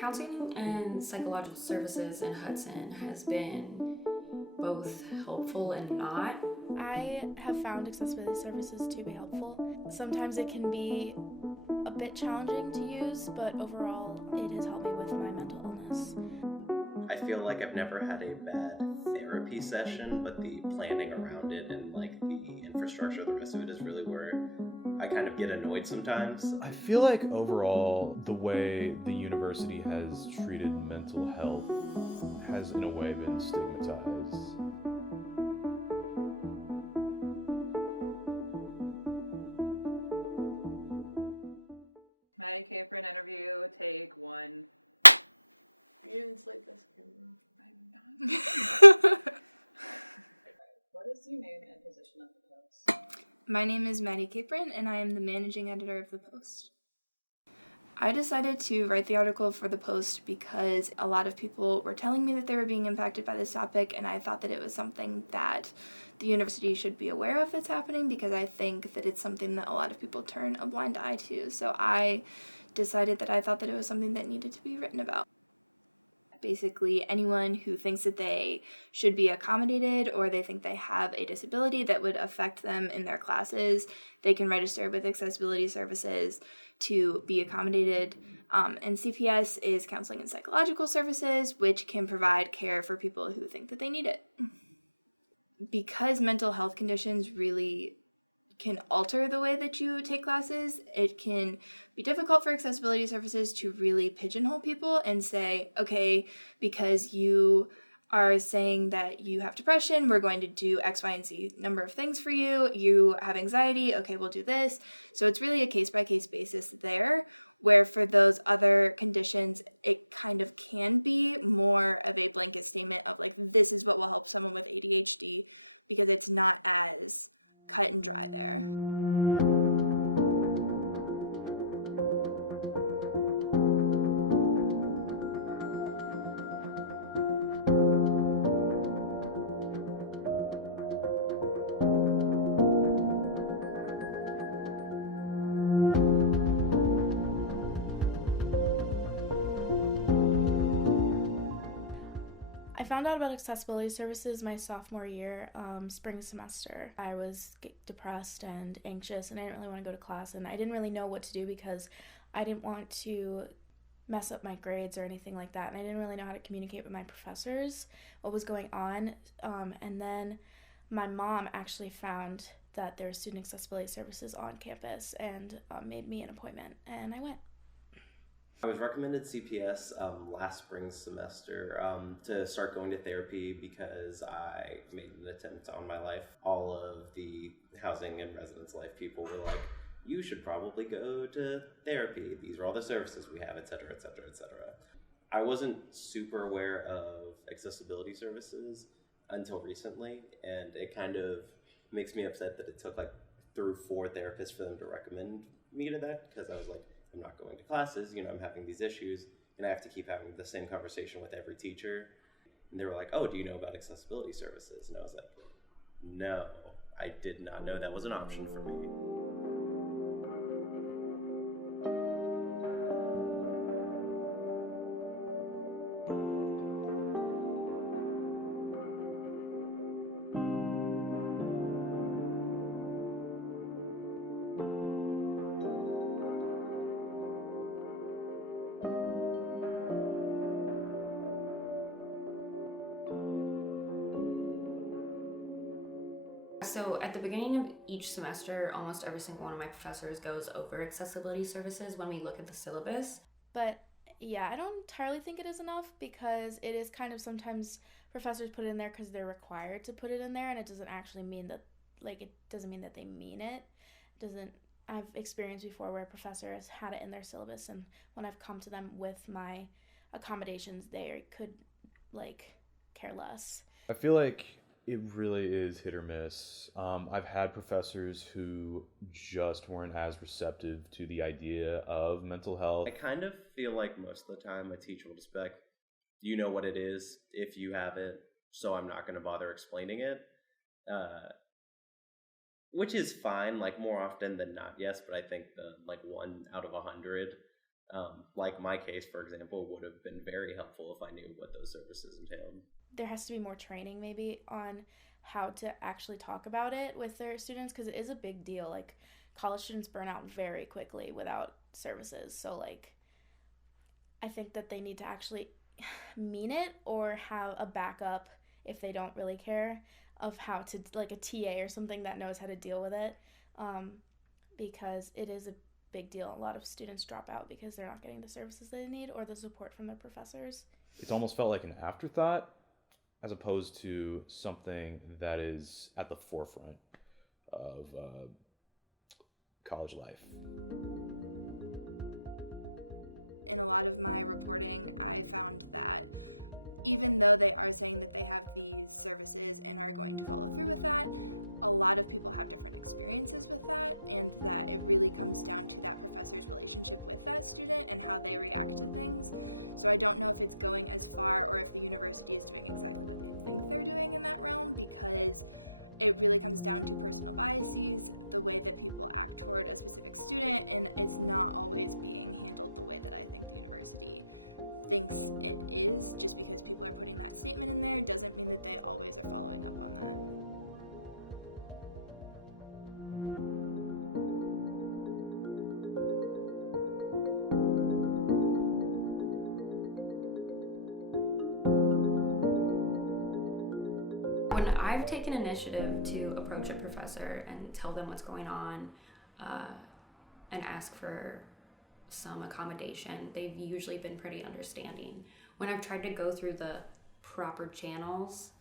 Counseling and psychological services in Hudson has been both helpful and not. I have found accessibility services to be helpful. Sometimes it can be a bit challenging to use, but overall it has helped me with my mental illness. I feel like I've never had a bad therapy session, but the planning around it and like the infrastructure, the rest of it is really where I kind of get annoyed sometimes. I feel like overall, the way the university has treated mental health has, in a way, been stigmatized. Maddie Capron interview, take one. You didn't slate this camera. I'm not. What is your name and position at the Post? My name is Maddie Capron, and I am the managing editor of the Post. I decided to write the article for the Post because a lot of people were telling me that they were being impacted by this topic, and I thought that it was something that the university should be aware of that's happening, because I think that it's something that a lot of people turn a blind eye to. So I decided that I thought that it was something that needed to be written about. Basically, anyone who thinks that they should be accommodated or they think they have a disability that would affect them in their classes, they can register with accessibility services to be accommodated. And CPS is counseling and psychological services, which can provide care for people who think that they need it. Because mental health conditions really can alter the way that you take classes, it can be difficult for accessibility services to really pigeonhole people and say, okay, because you are saying that you have depression, we're going to do X, Y, and Z number of things for you. You have anxiety, okay, we'll do this. So it's really a case-by-case basis there, where for those other conditions, it kind of can be more of a blanket statement of like, this is what will help someone with ADHD, because it's not as cut and dry there. I found out about accessibility services my sophomore year, spring semester. I was depressed and anxious, and I didn't really want to go to class, and I didn't really know what to do because I didn't want to mess up my grades or anything like that, and I didn't really know how to communicate with my professors what was going on. And then my mom actually found that there were student accessibility services on campus and made me an appointment, and I went. I was recommended CPS last spring semester to start going to therapy because I made an attempt on my life. All of the housing and residence life people were like, you should probably go to therapy. These are all the services we have, et cetera, et cetera, et cetera. I wasn't super aware of accessibility services until recently, and it kind of makes me upset that it took like through 4 therapists for them to recommend me to that, because I was like, I'm not going to classes, I'm having these issues, and I have to keep having the same conversation with every teacher. And they were like, oh, do you know about accessibility services? And I was like, no, I did not know that was an option for me. So at the beginning of each semester, almost every single one of my professors goes over accessibility services when we look at the syllabus. But yeah, I don't entirely think it is enough, because it is kind of sometimes professors put it in there because they're required to put it in there, and it doesn't actually mean that, it doesn't mean that they mean it. I've experienced before where a professor has had it in their syllabus, and when I've come to them with my accommodations, they could care less. I feel like it really is hit or miss. I've had professors who just weren't as receptive to the idea of mental health. I kind of feel like most of the time a teacher will just be like, you know what it is if you have it, so I'm not going to bother explaining it. Which is fine, more often than not, yes, but I think the 1 out of 100 Like my case, for example, would have been very helpful if I knew what those services entailed. There has to be more training maybe on how to actually talk about it with their students, because it is a big deal. Like, college students burn out very quickly without services. So, like, I think that they need to actually mean it or have a backup if they don't really care of how to, like a TA or something that knows how to deal with it, because it is a big deal. A lot of students drop out because they're not getting the services they need or the support from their professors. It's almost felt like an afterthought as opposed to something that is at the forefront of college life. In a lot of my reporting, I found that even though they are saying that they have these services and are going to follow through with that, a lot of people have different experiences with that, and that it really comes down to that professor's relationship with that student and how they react to things. So I don't know if it's going as far or if the university is doing exactly what they think they're doing in that realm, because it really comes down to personal biases, the way that people act toward a specific student, and it's not always being handled the way that I think the university thinks it is. Just because people are putting that statement in there doesn't mean that they always are following up on that. When I've taken initiative to approach a professor and tell them what's going on, and ask for some accommodation, they've usually been pretty understanding. When I've tried to go through the proper channels,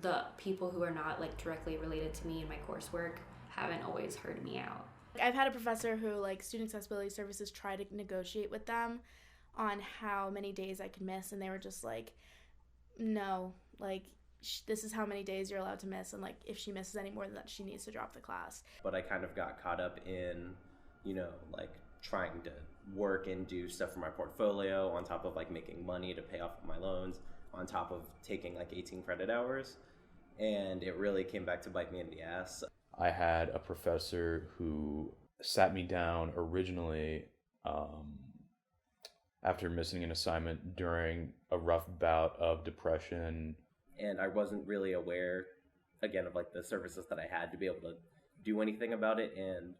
the people who are not like directly related to me and my coursework haven't always heard me out. I've had a professor who, like, student accessibility services try to negotiate with them on how many days I could miss, and they were just like, no, like, this is how many days you're allowed to miss, and like if she misses any more than that, she needs to drop the class. But I kind of got caught up in, like trying to work and do stuff for my portfolio on top of like making money to pay off my loans, on top of taking like 18 credit hours. And it really came back to bite me in the ass. I had a professor who sat me down originally after missing an assignment during a rough bout of depression. And I wasn't really aware, again, of like the services that I had to be able to do anything about it. And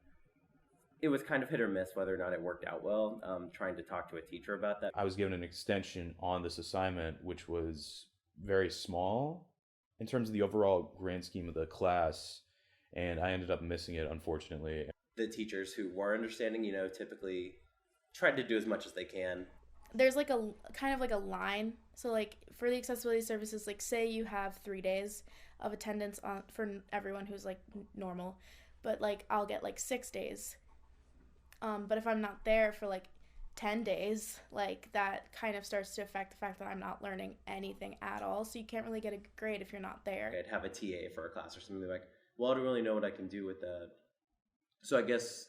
it was kind of hit or miss whether or not it worked out well, trying to talk to a teacher about that. I was given an extension on this assignment, which was very small in terms of the overall grand scheme of the class, and I ended up missing it, unfortunately. The teachers who were understanding, typically tried to do as much as they can. There's like a kind of like a line. So like for the accessibility services, like say you have 3 days of attendance on for everyone who's like normal, but like I'll get like 6 days. But if I'm not there for like 10 days, like that kind of starts to affect the fact that I'm not learning anything at all. So you can't really get a grade if you're not there. I'd have a TA for a class or something like, well, I don't really know what I can do with that. So I guess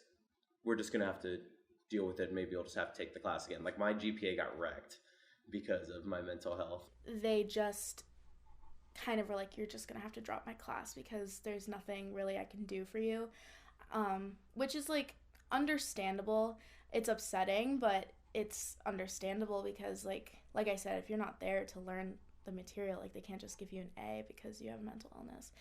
we're just going to have to deal with it. Maybe I'll just have to take the class again. Like my GPA got wrecked because of my mental health. They just kind of were like, you're just going to have to drop my class because there's nothing really I can do for you, which is like understandable. It's upsetting, but it's understandable because like I said, if you're not there to learn the material, like they can't just give you an A because you have mental illness.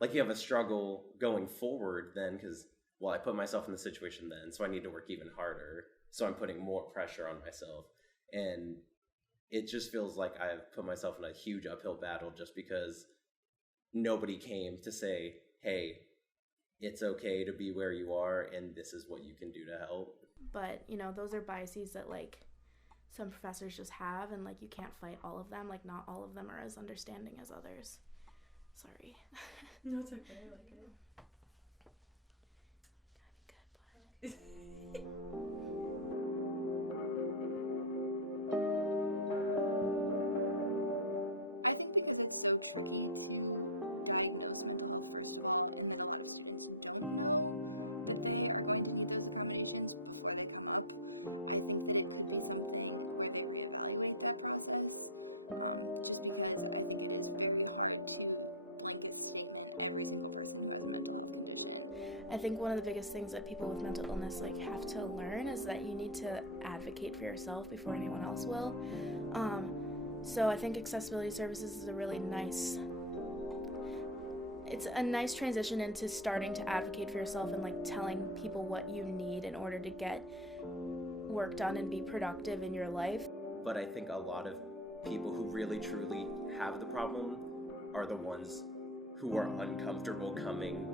Like you have a struggle going forward then because, well, I put myself in the situation then, so I need to work even harder. So I'm putting more pressure on myself. And it just feels like I've put myself in a huge uphill battle just because nobody came to say, hey, it's okay to be where you are and this is what you can do to help. But, those are biases that like some professors just have, and like you can't fight all of them. Like not all of them are as understanding as others. Sorry. No, it's okay. I like it. I think because it's so tricky to diagnose mental health, first of all, and that a lot of students don't know that they are going to need those accommodations before they come up, I think that it could be something where they reevaluate that process, just because I think it is very hard to blanket statement every single person who has a mental health condition. I think one of the biggest things that people with mental illness have to learn is that you need to advocate for yourself before anyone else will. So I think accessibility services is a really nice transition into starting to advocate for yourself and telling people what you need in order to get work done and be productive in your life. But I think a lot of people who really truly have the problem are the ones who are uncomfortable coming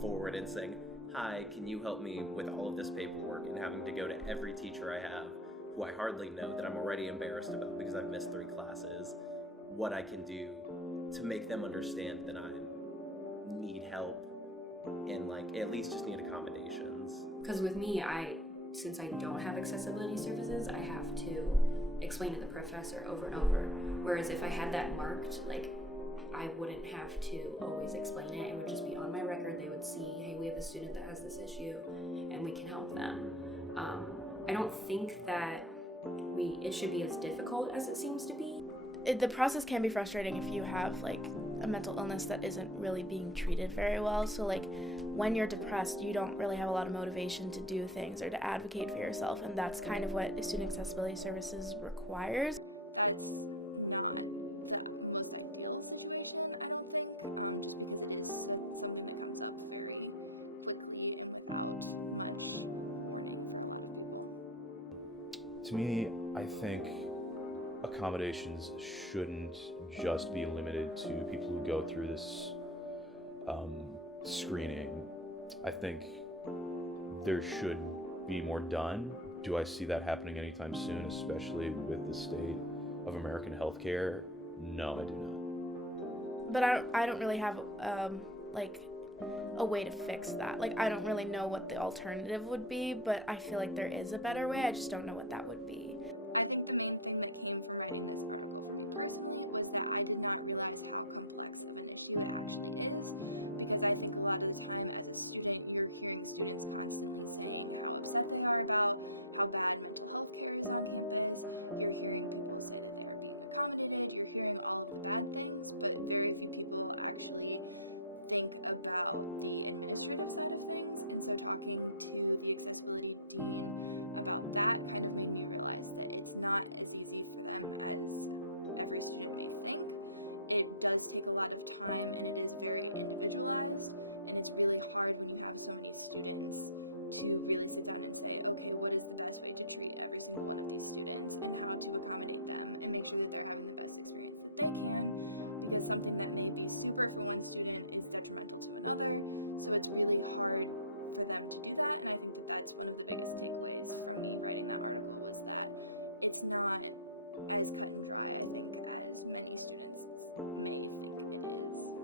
forward and saying, "Hi, can you help me with all of this paperwork?" and having to go to every teacher I have who I hardly know, that I'm already embarrassed about because I've missed 3 classes, what I can do to make them understand that I need help and at least just need accommodations. Because with me, since I don't have accessibility services, I have to explain to the professor over and over. Whereas if I had that marked, I wouldn't have to always explain it. It would just be on my record. They would see, hey, we have a student that has this issue, and we can help them. I don't think that it should be as difficult as it seems to be. The process can be frustrating if you have a mental illness that isn't really being treated very well. So when you're depressed, you don't really have a lot of motivation to do things or to advocate for yourself, and that's kind of what student accessibility services requires. That's not the most ideal situation, I don't think, just because it is something that comes up very quickly and without much warning for a lot of people. To me, I think accommodations shouldn't just be limited to people who go through this screening. I think there should be more done. Do I see that happening anytime soon, especially with the state of American healthcare? No, I do not. But I don't really have a way to fix that. I don't really know what the alternative would be, but I feel like there is a better way. I just don't know what that would be. I think the main thing that came from writing this article for me personally was that I did not realize how complex of an issue it actually is, because I think a lot of the time as a student, you're hearing students constantly saying how upset they are about how bad mental health care is on campus. You're hearing people say that they aren't being accommodated. You're hearing all of the bad things, but very few people actually think about the administrative side of things. And so talking to the accessibility dean about that kind of made me realize that it's not as easy for them as every student may think. It does take a lot of time, and it is very individualized, and it's really hard when you have so many students to really sit down and say, okay, what is the best way to treat every single one of these students and how to accommodate them and make sure that they're having the best experience that they can, because something that may be super for one student is detrimental to another. So it's really hard for them to do that, and I think that that's one of the biggest takeaways from me writing that article, was that it's not as cut and dry, I think, as many students may think it is.